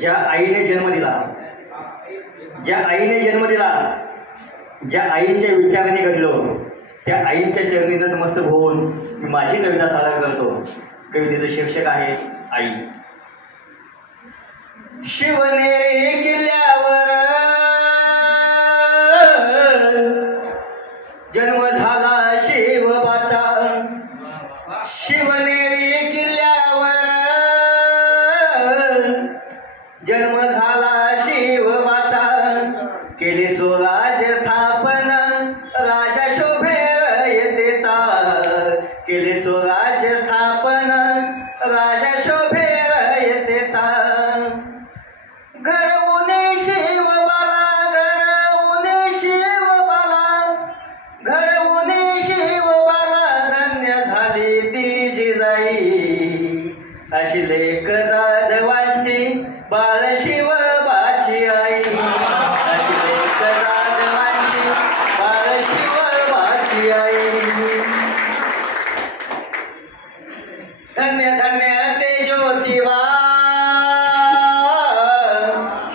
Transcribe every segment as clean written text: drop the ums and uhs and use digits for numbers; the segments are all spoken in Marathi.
ज्या आईने जन्म दिला, ज्या आईने जन्म दिला, ज्या आईच्या विचाराने घडलो, त्या आईच्या चरणी नतमस्तक होऊन मी माझी कविता सादर करतो. कवितेचं शीर्षक आहे आई. शिवनेरी किल्ल्यावर जन्म झाला शिवबाचा. शिवनेरी किल्ल्यावर जन्म झाला शिवबाचा. केली स्वराज्य स्थापन राजा शोभे रयतेचा. केली स्वराज्य स्थापन राजा शोभे रयतेचा. घडवून शिवबाला, घडवून शिवबाला, घडवून शिवबाला धन्य झाली ती जिजाई. अशी लेक जाधवांची बाळ शिवबाची आई. अशी लेक जाधवांची बाळ शिवबाची आई. धन्य धन्य ते ज्योतिबा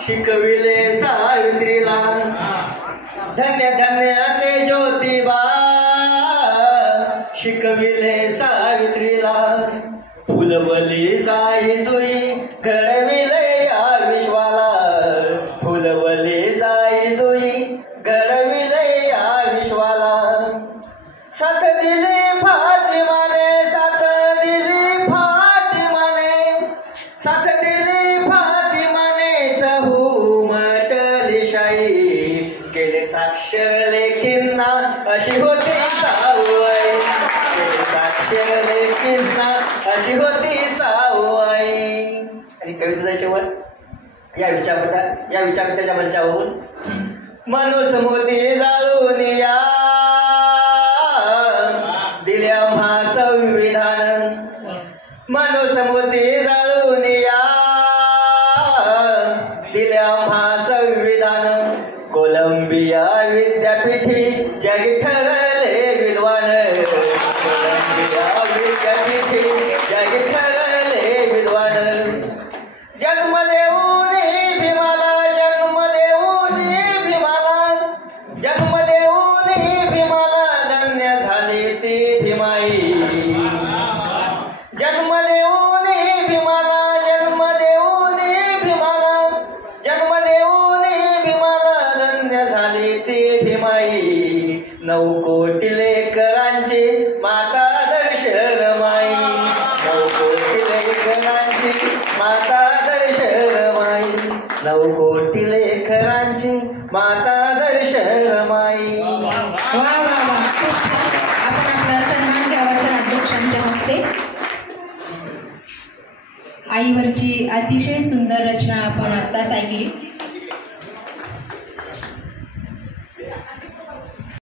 शिकविले सावित्रीला. धन्य धन्य ते ज्योतिबा शिकविले सावित्रीला. फुलवली जाई जुई घडविले या विश्वाला. फुलवली जाई जुई घडविले या विश्वाला. साथ दिली फातिमाने, साथ दिली फातिमाने, साथ दिली फातिमाने. चहू मटली शाही. केले साक्षर लेखींना अशी होती सावई. केले साक्षर लेखींना अशी होती सावई. आणि कवितेचा शेवट या विचारपीठाच्या मंचावरून मनुस्मृती जाळून या दिल्या म्हा संविधान. मनुस्मृती जाळून या दिल्या म्हा संविधान. कोलंबिया विद्यापीठी जगी ठरले विद्वान. कोलंबिया विद्यापीठी जगी ठरले विद्वान. जन्म देऊन भीमाला, जन्म देऊन भीमाला, जन्म देऊन भीमाला धन्य झाली ती भीमाई. जन्म देऊन भीमाला, जन्म देऊन भीमाला, जन्म देऊन भीमाला धन्य झाली ती भीमाई. 9 कोटी लेकरांची माता दर्शरमाई. 9 कोटी लेकरांची माता दर्शरमाई. 9 कोटी लेकरांची माता दर्शरमाई. वा वा वा, खूप छान. आपण आपला सन्मान घ्यावा सर अध्यक्षांच्या हस्ते. आईवरची अतिशय सुंदर रचना आपण आत्ताच ऐकली.